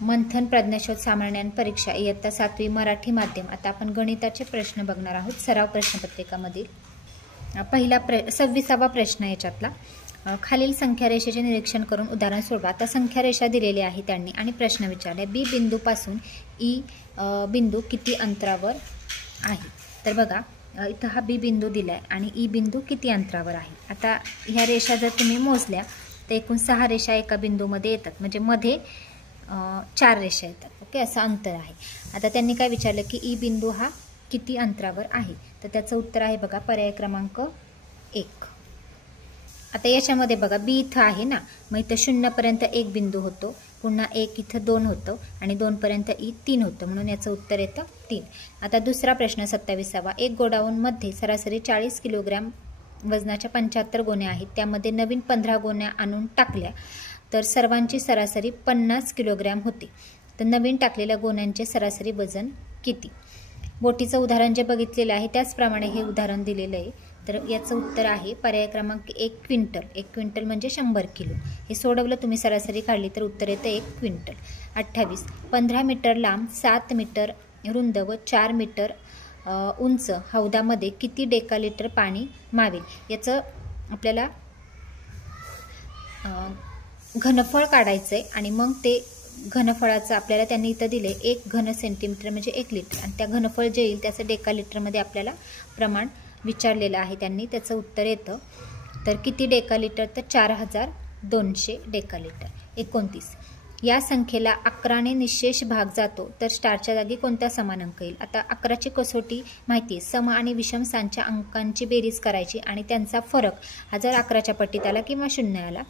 मंथन प्रज्ञाशोध सामान्य परीक्षा इयत्ता 7वी मराठी माध्यम। आता आपण गणिताचे प्रश्न बघणार आहोत सराव प्रश्नपत्रिकामधील। पहिला 26वा प्रश्न याच्यातला, खालील संख्या रेषेचे निरीक्षण करून उदाहरण सोडवा। आता संख्या रेषा दिलेली आहे त्यांनी आणि प्रश्न विचारले, बी बिंदूपासून ई बिंदू किती अंतरावर आहे। तर बघा इथं हा बी बिंदू दिलाय आणि ई बिंदू किती अंतरावर आहे। आता ह्या रेषा जर तुम्ही मोजल्या तर एकूण 6 रेषा एका बिंदूमध्ये येतात, म्हणजे मध्ये 4 रेषा येतात। ओके, असं अंतर आहे। आता त्यांनी काय विचारलं की ई बिंदू हा किती अंतरावर आहे, तर त्याचं उत्तर आहे बघा पर्याय क्रमांक 1। आता याच्यामध्ये बघा बी इथं आहे ना, मग इथं 0 पर्यंत 1 बिंदू होतो, पुन्हा 1 इथं 2 होतं आणि 2 पर्यंत ई 3 होतं, म्हणून याचं उत्तर येतं 3। आता दुसरा प्रश्न 27वा, एक गोडाऊनमध्ये सरासरी 40 किलोग्रॅम वजनाच्या 75 गोण्या आहेत, त्यामध्ये नवीन 15 गोण्या आणून टाकल्या तर सर्वांची सरासरी 50 किलोग्रॅम होते, तर नवीन टाकलेल्या गोण्यांचे सरासरी वजन किती। बोटीचं उदाहरण जे बघितलेलं आहे त्याचप्रमाणे हे उदाहरण दिलेलं आहे, तर याचं उत्तर आहे पर्याय क्रमांक 1 क्विंटल। 1 क्विंटल म्हणजे 100 किलो। हे सोडवलं तुम्ही सरासरी काढली तर उत्तर येतं 1 क्विंटल। 28, 15 मीटर लांब, 7 मीटर रुंद व 4 मीटर उंच हौदामध्ये किती डेकालिटर पाणी मावेल। याचं आपल्याला घनफळ काढायचं आहे आणि मग ते घनफळाचं आपल्याला त्यांनी इथं दिले 1 घन सेंटीमीटर म्हणजे 1 लिटर, आणि त्या घनफळ जे येईल त्याचं डेकालिटरमध्ये आपल्याला प्रमाण विचारलेलं आहे त्यांनी, त्याचं उत्तर येतं तर किती डेकालिटर, तर 4200 डेकालिटर। 29, या संख्येला 11ने निशेष भाग जातो तर स्टारच्या जागी कोणता समान अंक येईल। आता 11ची कसोटी माहिती आहे, सम आणि विषम स्थानच्या अंकांची बेरीज करायची आणि त्यांचा फरक हा जर 11च्या पट्टीत आला किंवा 0 आला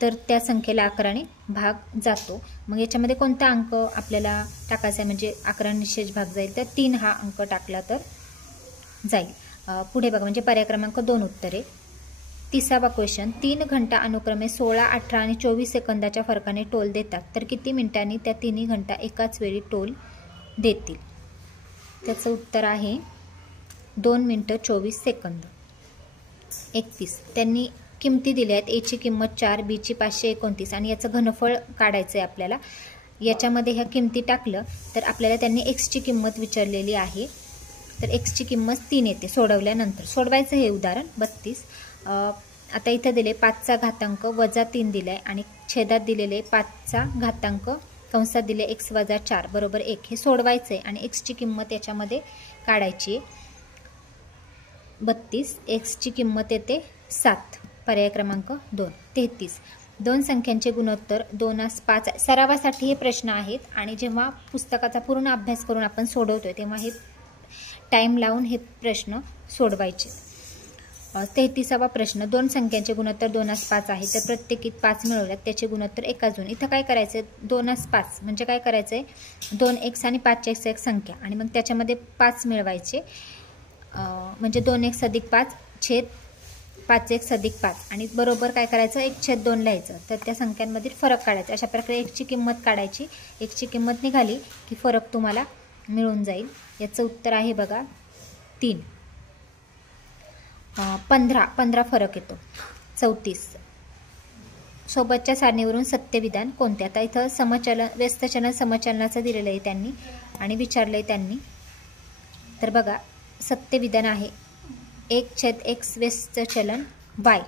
तर त्या संख्येला 11ने भाग जातो। मग याच्यामध्ये कोणता अंक आपल्याला टाकायचा आहे, म्हणजे 11ने निशेष भाग जाईल तर 3 हा अंक टाकला तर जाईल। पुढे बघा, म्हणजे पर्याय क्रमांक 2 उत्तर आहे। 30वा क्वेश्चन, 3 घंटा अनुक्रमे 16, 18 आणि 24 सेकंदाच्या फरकाने टोल देतात तर किती मिनिटांनी त्या तिन्ही घंटा एकाच वेळी टोल देतील। त्याचं उत्तर आहे 2 मिनिटं 24 सेकंद। 31, त्यांनी किमती दिल्या आहेत, ए ची किंमत 4, बी ची 529 आणि याचं घनफळ काढायचं आहे आपल्याला। याच्यामध्ये ह्या किमती टाकलं तर आपल्याला त्यांनी एक्स ची किंमत विचारलेली आहे, तर एक्स ची किंमत 3 येते सोडवल्यानंतर। सोडवायचं हे उदाहरण। 32, आता इथं दिले 5चा घातांक वजा 3 दिलाय आणि छेदात दिलेले 5चा घातांक कंसात दिले x वजा 4 बरोबर 1। हे सोडवायचं आहे आणि एक्स ची किंमत याच्यामध्ये काढायची आहे। 32, एक्स ची किंमत येते 7, पर्याय क्रमांक 2। 33, दोन संख्यांचे गुणोत्तर 2:5। सरावासाठी हे प्रश्न आहेत आणि जेव्हा पुस्तकाचा पूर्ण अभ्यास करून आपण सोडवतोय तेव्हा हे टाइम लावून हे प्रश्न सोडवायचे। 33वा प्रश्न, दोन संख्यांचे गुणोत्तर 2:5 आहे तर प्रत्येकी 5 मिळवल्यात त्याचे गुणोत्तर एकाजून। इथं काय करायचं, 2:5 म्हणजे काय करायचंय, 2x आणि 5x एक संख्या आणि मग त्याच्यामध्ये 5 मिळवायचे, म्हणजे 2x अधिक 5 छेद 5x अधिक 5 आणि बरोबर काय करायचं 1/2 लिहायचं, तर त्या संख्यांमधील फरक काढायचा। अशा प्रकारे x ची किंमत काढायची, x ची किंमत निघाली की फरक तुम्हाला मिळून जाईल। याचं उत्तर आहे बघा 3। 15 फरक येतो। 34, सोबतच्या सारणीवरून सत्यविधान कोणते। आता इथं समचलन व्यस्तचलन समचलनाचं दिलेलं आहे त्यांनी आणि विचारलंय त्यांनी, तर बघा सत्यविधान आहे 1/x व्यस्तचलन y।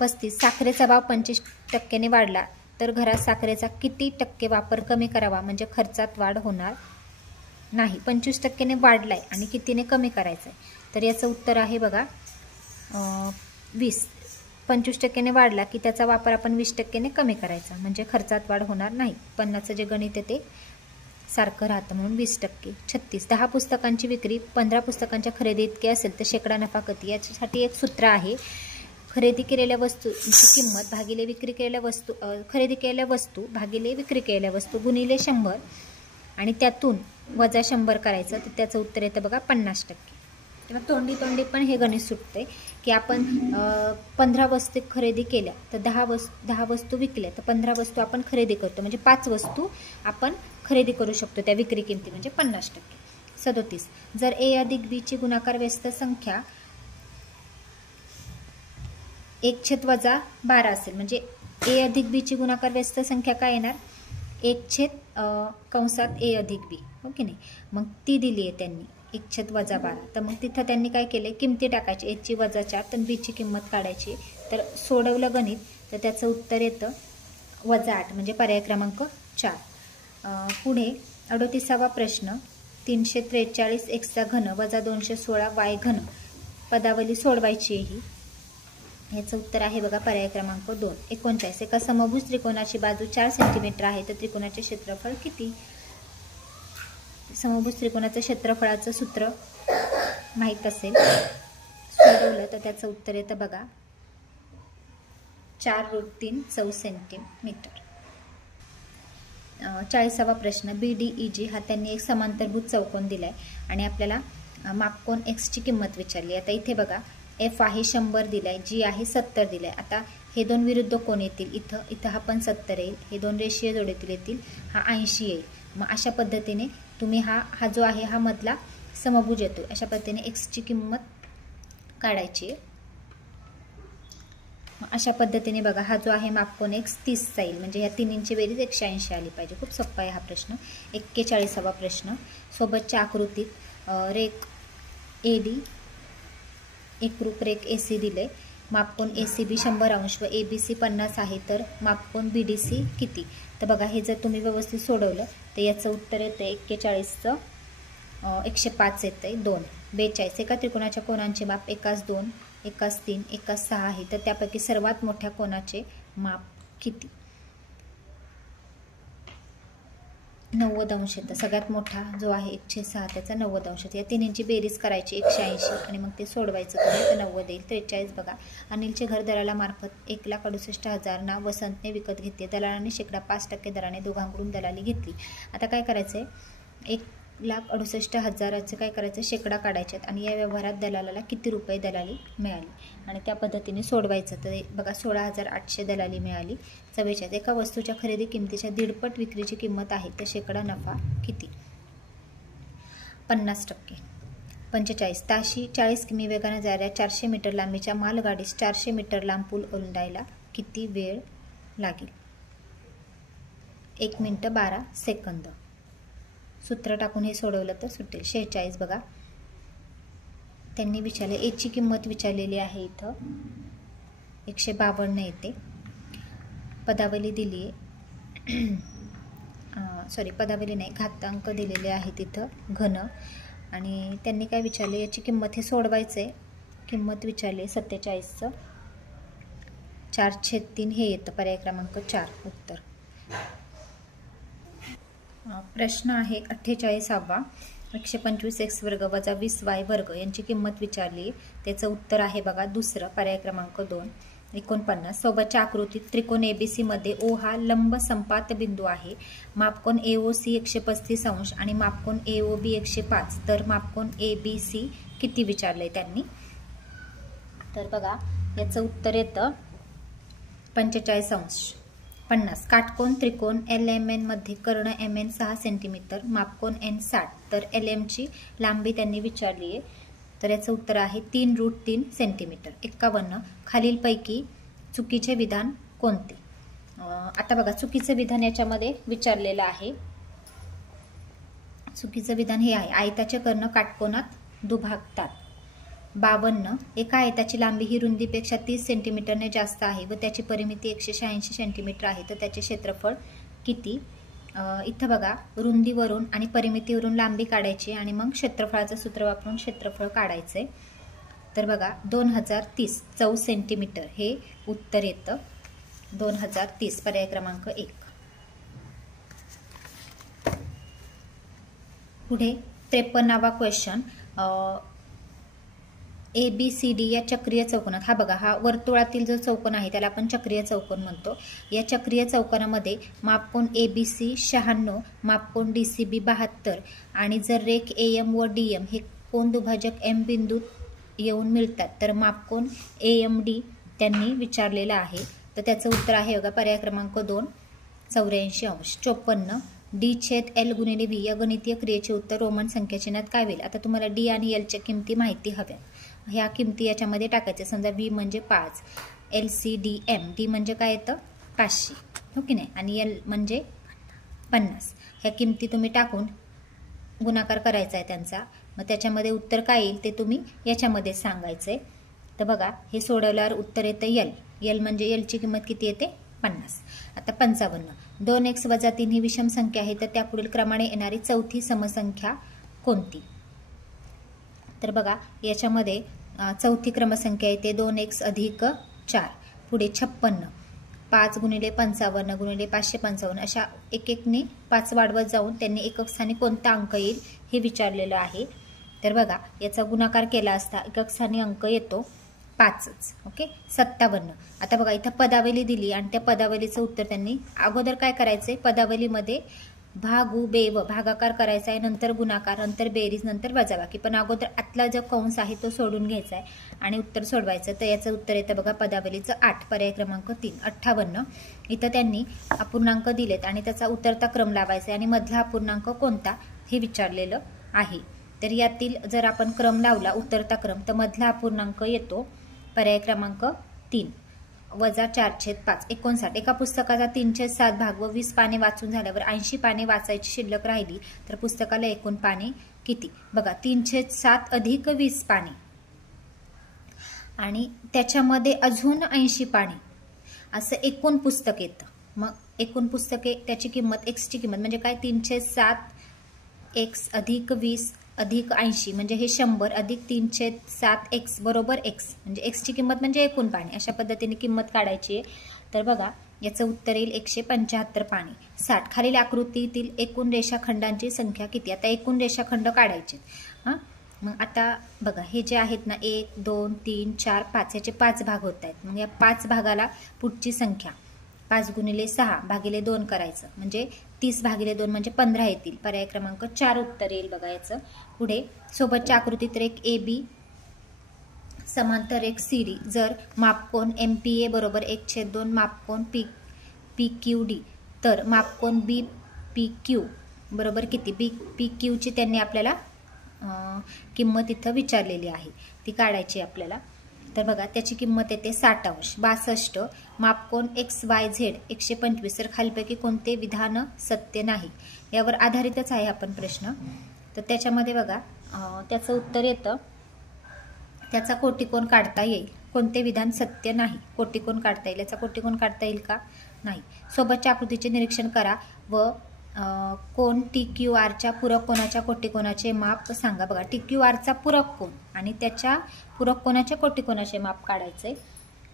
35, साखरेचा भाव 25% वाढला तर घरात साखरेचा किती टक्के वापर कमी करावा, म्हणजे खर्चात वाढ होणार नाही। 25%ने वाढलाय आणि कितीने कमी करायचं आहे, तर याचं उत्तर आहे बघा 20। 25%ने वाढला की त्याचा वापर आपण 20%ने कमी करायचा, म्हणजे खर्चात वाढ होणार नाही। 50चं जे गणित आहे ते सारखं राहतं म्हणून 20%। 36, 10 पुस्तकांची विक्री 15 पुस्तकांच्या खरेदी इतकी असेल तर शेकडा नफा किती। याच्यासाठी एक सूत्र आहे, खरेदी केलेल्या वस्तूची किंमत भागिले विक्री केलेल्या वस्तू, खरेदी केलेल्या वस्तू भागिले विक्री केलेल्या वस्तू गुणिले 100 आणि त्यातून वजा 100 करायचं, तर त्याचं उत्तर येतं बघा 50%। किंवा तोंडी पण हे गणित सुटते की आपण 15 वस्तू खरेदी केल्या तर 10 वस्तू विकल्या तर 15 वस्तू आपण खरेदी करतो, म्हणजे 5 वस्तू आपण खरेदी करू शकतो त्या विक्री किमती, म्हणजे 50%। 37, जर a अधिक b ची गुणाकार व्यस्त संख्या 1/12 असेल, म्हणजे a अधिक b ची गुणाकार व्यस्त संख्या काय येणार, कंसात ए अधिक बी, हो की नाही. मग ती दिली आहे त्यांनी 1/12. तर मग तिथं त्यांनी काय केले, किमती टाकायची. एची -4 तर बीची किंमत काढायची. तर सोडवलं गणित तर त्याचं उत्तर येतं -8 म्हणजे पर्याय क्रमांक 4. पुढे 38वा प्रश्न 343 x घन वजा 216 y घन पदावली सोडवायची आहे ही. याचं उत्तर आहे बघा पर्याय क्रमांक 2. 39. एका समभुज त्रिकोणाची बाजू 4 सेंटीमीटर आहे तर त्रिकोणाचे क्षेत्रफळ किती. समभुज त्रिकोणाचं क्षेत्रफळाचं सूत्र माहीत असेल, सोडवलं तर त्याचं उत्तर येतं बघा 4√3 चौ सेंटीमीटर. 40वा प्रश्न BDEG हा त्यांनी एक समांतरभुज चौकोन दिलाय आणि आपल्याला मापकोन x ची किंमत विचारली. आता इथे बघा F आहे 100 दिलाय, G आहे 70 दिलाय. आता हे दोन विरुद्ध कोण येतील, इथं हा पण 70 येईल, हे दोन रेषीय जोडीतील येतील, हा 80 येईल. मग अशा पद्धतीने तुम्ही हा जो आहे हा मधला समभुज येतो, अशा पद्धतीने x ची किंमत काढायची. अशा पद्धतीने बघा हा जो आहे मापकोन x 30 येईल, म्हणजे ह्या तिन्हींची बेरीज 180 आली पाहिजे. खूप सोपा आहे हा प्रश्न. 41वा प्रश्न सोबतच्या आकृतीत रेख AD एकरूप रेख AC दिले. मापकोन ACB 100 अंश व ABC 50 आहे तर मापकोन BDC किती. तर बघा हे जर तुम्ही व्यवस्थित सोडवलं तर याचं उत्तर येतं 41चं 105 येतंय 2. 42. एका त्रिकोणाच्या कोनांचे माप एकास 2 एकास 3 एकास 6 आहे तर त्यापैकी सर्वात मोठ्या कोनाचे माप किती. 90 अंश येतं. सगळ्यात मोठा जो आहे 106 त्याचा 90 अंश येतं. या तिन्हींची बेरीज करायची 180 आणि मग ते सोडवायचं तर 90 येईल. 43. बघा अनिलचे घर दलालामार्फत 1,68,000 ना वसंतने विकत घेतले. दलालाने -5% दराने दोघांकडून दलाली घेतली. आता काय करायचं आहे, 1,68,000चे काय करायचं शेकडा काढायचे आणि या व्यवहारात दलालाला किती रुपये दलाली मिळाली आणि त्या पद्धतीने सोडवायचं. तर बघा 16,800 दलाली मिळाली. 44. एका वस्तूच्या खरेदी किमतीच्या 1.5 विक्रीची किंमत आहे तर शेकडा नफा किती. 50%. 45. ताशी 40 किमी वेगाने जाणाऱ्या 400 मीटर लांबीच्या मालगाडीस 400 मीटर लांब पूल ओलांडायला किती वेळ लागेल. 1 मिनिट 12 सेकंद. सूत्र टाकून हे सोडवलं तर सुटेल. 46. बघा त्यांनी विचारले एची किंमत विचारलेली आहे, इथं 152 येते. पदावली दिली आहे, सॉरी पदावली नाही घातांक दिलेले आहेत तिथं घन. आणि त्यांनी काय विचारले याची किंमत हे सोडवायचं आहे. किंमत विचारली 47चं 4/3 हे येतं पर्याय क्रमांक 4 उत्तर. प्रश्न आहे 48वा 125x वर्ग वजा 20y वर्ग यांची किंमत विचारली. त्याचं उत्तर आहे बघा दुसरं पर्याय क्रमांक 2. 49. सोबतच्या आकृतीत त्रिकोण ABC मध्ये O हा लंब संपात बिंदू आहे. मापकोन AOC 135 अंश आणि मापकोन AOB 105 तर मापकोन ABC किती विचारलंय त्यांनी. तर बघा याचं उत्तर येतं 45 अंश. 50. काटकोन त्रिकोण LMN मध्ये कर्ण MN 6 सेंटीमीटर मापकोन N 60 तर LM ची लांबी त्यांनी विचारली आहे. तर याचं उत्तर आहे 3√3 सेंटीमीटर. 51. खालीलपैकी चुकीचे विधान कोणते. आता बघा चुकीचं विधान याच्यामध्ये विचारलेलं आहे. चुकीचं विधान हे आहे आयताचे कर्ण काटकोनात दुभागतात. 52. एका आयताची लांबी ही रुंदीपेक्षा 30 सेंटीमीटरने जास्त आहे व त्याची परिमिती 186 सेंटीमीटर आहे तर त्याचे क्षेत्रफळ किती. इथं बघा रुंदीवरून आणि परिमितीवरून लांबी काढायची आणि मग क्षेत्रफळाचं सूत्र वापरून क्षेत्रफळ काढायचंय. तर बघा 2030 चौ सेंटीमीटर हे उत्तर येतं 2030 पर्याय क्रमांक 1. पुढे 53वा क्वेश्चन ABCD या चक्रीय चौकोनात हा बघा हा वर्तुळातील जो चौकोन आहे त्याला आपण चक्रीय चौकोन म्हणतो. या चक्रीय चौकोनामध्ये मापकोन ABC 96 मापकोन DCB 72 आणि जर रेख AM व DM हे कोन दुभाजक M बिंदूत येऊन मिळतात तर मापकोन AMD त्यांनी विचारलेला आहे. तर त्याचं उत्तर आहे बघा पर्याय क्रमांक 2 84 अंश. 54. D/L गुणिले V या गणितीय क्रियेचे उत्तर रोमन संख्याचिन्हात काय होईल. आता तुम्हाला D आणि L च्या किमती माहिती हव्या. ह्या किमती याच्यामध्ये टाकायच्या. समजा V म्हणजे 5 LCDM D म्हणजे काय येतं 500 हो की नाही आणि L म्हणजे 50. ह्या किमती तुम्ही टाकून गुणाकार करायचा आहे त्यांचा. मग त्याच्यामध्ये उत्तर काय येईल ते तुम्ही याच्यामध्ये सांगायचं आहे. तर बघा हे सोडवल्यावर उत्तर येतं यल. यल म्हणजे यलची किंमत किती येते 50. आता 55. 2x - 3 ही विषम संख्या आहे, तर त्यापुढील क्रमाने येणारी चौथी समसंख्या कोणती? तर बघा याच्यामध्ये चौथी क्रमसंख्या येते 2x + 4. पुढे 56. 5 × 55 × 555 अशा एक एकने 5 वाढवत जाऊन त्यांनी एकक स्थानी कोणता अंक येईल हे विचारलेलं आहे. तर बघा याचा गुणाकार केला असता एकक स्थानी अंक येतो 5च. ओके. 57. आता बघा इथं पदावली दिली आणि त्या पदावलीचं उत्तर त्यांनी अगोदर काय करायचंय, पदावलीमध्ये भागू बेव भागाकार करायचा आहे, नंतर गुणाकार, नंतर बेरीज, नंतर वजाबाकी. पण अगोदर आतला जो कंस आहे तो सोडून घ्यायचा आहे आणि उत्तर सोडवायचं. तर याचं उत्तर येतं बघा पदावलीचं 8, पर्याय क्रमांक 3. 58. इथं त्यांनी अपूर्णांक दिलेत आणि त्याचा उतरता क्रम लावायचा आहे आणि मधला अपूर्णांक कोणता हे विचारलेलं आहे. तर यातील जर आपण क्रम लावला उतरता क्रम तर मधला अपूर्णांक येतो पर्याय क्रमांक 3 -4/5. 59. एका पुस्तकाचा 3/7 भाग व 20 पाने वाचून झाल्यावर 80 पाने वाचायची शिल्लक राहिली तर पुस्तकाला एकूण पाने किती? बघा 3/7 + 20 पाने आणि त्याच्यामध्ये अजून 80 पाने असं एकूण पुस्तक येतं. मग एकूण पुस्तके त्याची किंमत एक्सची किंमत म्हणजे काय 3/7 x + 20 + 80 म्हणजे हे 100 + 3/7 x बरोबर x म्हणजे एक्सची किंमत म्हणजे एकूण पाने. अशा पद्धतीने किंमत काढायची आहे. तर बघा याचं उत्तर येईल 175 पाने. 60. खालील आकृतीतील एकूण रेषाखंडांची संख्या किती? आता एकूण रेषाखंड काढायचे. हां मग आता बघा हे जे आहेत ना 1 2 3 4 5 याचे 5 भाग होत आहेत. मग या 5 भागाला पुढची संख्या 5 × 6 / 2 करायचं म्हणजे 30 / 2 म्हणजे 15 येतील. पर्याय क्रमांक 4 उत्तर येईल बघा याचं. पुढे सोबतच्या आकृतीत एक AB समांतर एक CD जर मापकोन MPA बरोबर 1/2 मापकोन PQD तर मापकोन BPQ बरोबर किती? BPQ ची त्यांनी आपल्याला किंमत इथं विचारलेली आहे ती काढायची आपल्याला. तर बघा त्याची किंमत येते 60°. 62. मापकोन XYZ 125 तर खालीलपैकी कोणते विधान सत्य नाही? यावर आधारितच आहे आपण प्रश्न. तर त्याच्यामध्ये बघा त्याचं उत्तर येतं त्याचा कोटिकोण काढता येईल. कोणते विधान सत्य नाही? कोटिकोण काढता येईल. याचा कोटिकोण काढता येईल का? नाही. सोबतच्या आकृतीचे निरीक्षण करा व कोण TQRच्या पूरक कोनाच्या कोटिकोणाचे माप सांगा. बघा TQRचा पूरक कोन आणि त्याच्या पूरक कोनाच्या कोटिकोणाचे माप काढायचे.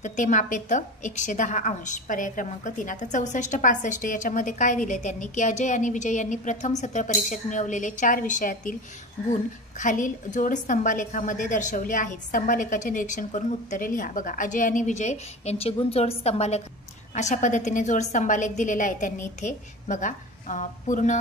तर ते माप येतं 110°. पर्याय क्रमांक 3. आता 64 65 याच्यामध्ये काय दिले त्यांनी की अजय आणि विजय यांनी प्रथम सत्र परीक्षेत मिळवलेले 4 विषयातील गुण खालील जोड स्तंभालेखामध्ये दर्शवले आहेत. स्तंभालेखाचे निरीक्षण करून उत्तरे लिहा. बघा अजय आणि विजय यांचे गुण जोड स्तंभालेख अशा पद्धतीने जोड स्तंभालेख दिलेला आहे त्यांनी इथे. बघा पूर्ण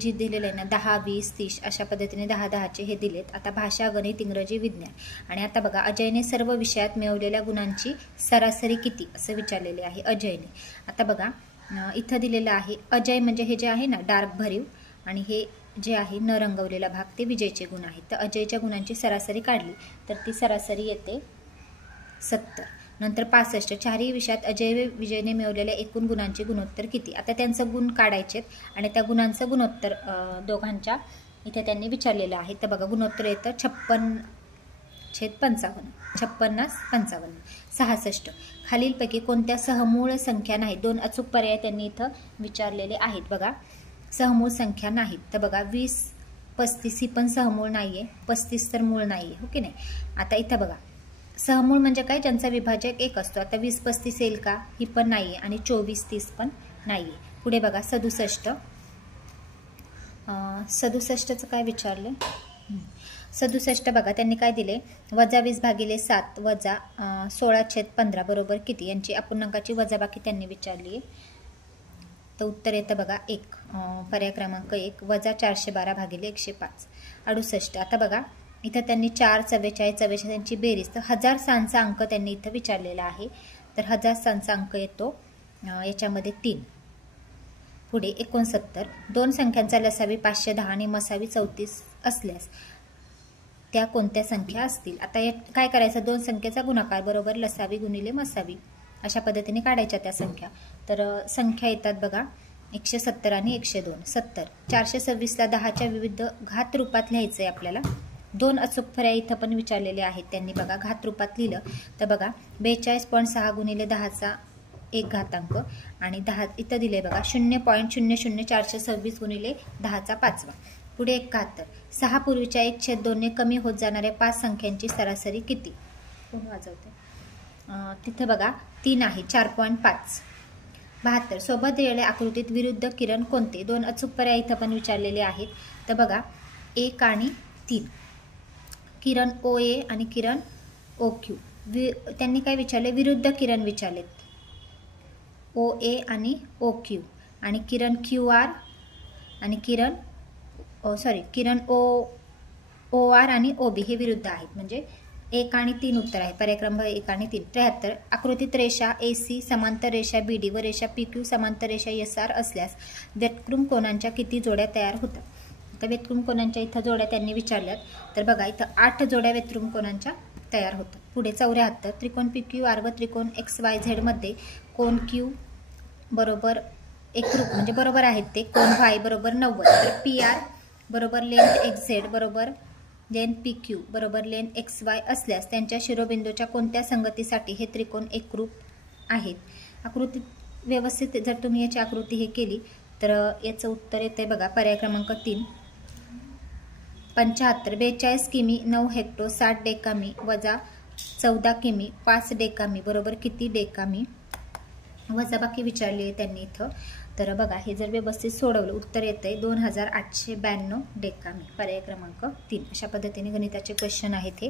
जी दिलेलं आहे ना 10 20 30 अशा पद्धतीने 10-10चे हे दिलेत. आता भाषा गणित इंग्रजी विज्ञान आणि आता बघा अजयने सर्व विषयात मिळवलेल्या गुणांची सरासरी किती असं विचारलेले आहे अजयने. आता बघा इथं दिलेलं आहे अजय म्हणजे हे जे आहे ना डार्क भरीव आणि हे जे आहे न रंगवलेला भाग ते विजयचे गुण आहेत. तर अजयच्या गुणांची सरासरी काढली तर ती सरासरी येते 70. नंतर 65 चारही विषयात अजय विजयने मिळवलेल्या एकूण गुणांचे गुणोत्तर किती? आता त्यांचं गुण काढायचेत आणि त्या गुणांचं गुणोत्तर दोघांच्या इथे त्यांनी विचारलेलं आहे. तर बघा गुणोत्तर येतं 56/55 56/55. 66 खालीलपैकी कोणत्या सहमूळ संख्या नाहीत? 2 अचूक पर्याय त्यांनी इथं विचारलेले आहेत. बघा सहमूळ संख्या नाहीत. तर बघा 20 35 ही पण सहमूळ नाहीये. 35 तर मूळ नाहीये हो की नाही. आता इथं बघा सहमूळ म्हणजे काय? ज्यांचा विभाजक 1 असतो. आता 20 35 येईल का? ही पण नाहीये आणि 24 30 पण नाहीये. पुढे बघा 67 67चं काय विचारले? 67 बघा त्यांनी काय दिले -20/7 - 16/15 बरोबर किती? यांची अपूर्णांकाची वजाबाकी त्यांनी विचारली आहे. तर उत्तर येतं बघा 1 पर्याय क्रमांक 1 -412/105. 68 आता बघा इथं त्यांनी 4 44 44 यांची बेरीज तर 1000 स्थानचा अंक त्यांनी इथं विचारलेला आहे. तर 1000 स्थानचा अंक येतो याच्यामध्ये 3. पुढे 69 दोन संख्यांचा लसावी 510 आणि मसावी 34 असल्यास त्या कोणत्या संख्या असतील? आता काय करायचं? दोन संख्येचा गुणाकार बरोबर लसावी गुणिले मसावी अशा पद्धतीने काढायच्या त्या संख्या. तर संख्या येतात बघा 170 आणि 102 70 426ला 10च्या विविध घात रूपात लिहायचं आहे आपल्याला. 2 अचूक पर्याय इथं पण विचारलेले आहेत त्यांनी बघा. घात रूपात लिहिलं तर बघा 42.6 गुणिले 10चा 1 घातांक आणि 10 इथं दिले बघा 0.00426 गुणिले 10चा 5. पुढे 71 6 पूर्वीच्या 1/2 ने कमी होत जाणाऱ्या 5 संख्यांची सरासरी किती. कोण वाजवते तिथं बघा 3 आहे 4.5. 72 सोबत दिलेल्या आकृतीत विरुद्ध किरण कोणते. 2 अचूक पर्याय इथं पण विचारलेले आहेत. तर बघा 1 आणि 3 किरण OA आणि किरण OQ. त्यांनी काय विचारले विरुद्ध किरण विचारलेत OA आणि OQ आणि किरण QR आणि किरण OR आणि OB हे विरुद्ध आहेत. म्हणजे 1 आणि 3 उत्तर आहे. पर्याय क्रमांक 1 आणि 3. 73 आकृतीत रेषा AC समांतर रेषा BD व रेषा PQ समांतर रेषा SR असल्यास व्यतक्रम कोनांच्या किती जोड्या तयार होतात. आता व्यतक्रम कोनांच्या इथं जोड्या त्यांनी विचारल्यात तर बघा इथं 8 जोड्या व्यतक्रम कोनांच्या तयार होतात. पुढे 74 त्रिकोण PQR व त्रिकोण XYZ मध्ये कोन Q बरोबर एकरूप म्हणजे बरोबर आहेत ते. कोन Y बरोबर 90 तर PR बरोबर लेंथ XZ बरोबर लेंथ PQ बरोबर लेंथ XY असल्यास त्यांच्या शिरोबिंदूच्या कोणत्या संगतीसाठी हे त्रिकोण एकरूप आहेत. आकृती व्यवस्थित जर तुम्ही याची आकृती हे केली तर याचं उत्तर येते बघा. पर्याय क्रमांक 3. 75 42 किमी 9 हेक्टर 60 डेकामी वजा 14 किमी 5 डेकामी बरोबर किती डेकामी. वजाबाकी विचारली आहे त्यांनी इथं. तर बघा हे जर व्यवस्थित सोडवलं उत्तर येतंय 2892 डेकामी. पर्याय क्रमांक 3. अशा पद्धतीने गणिताचे क्वेश्चन आहेत हे.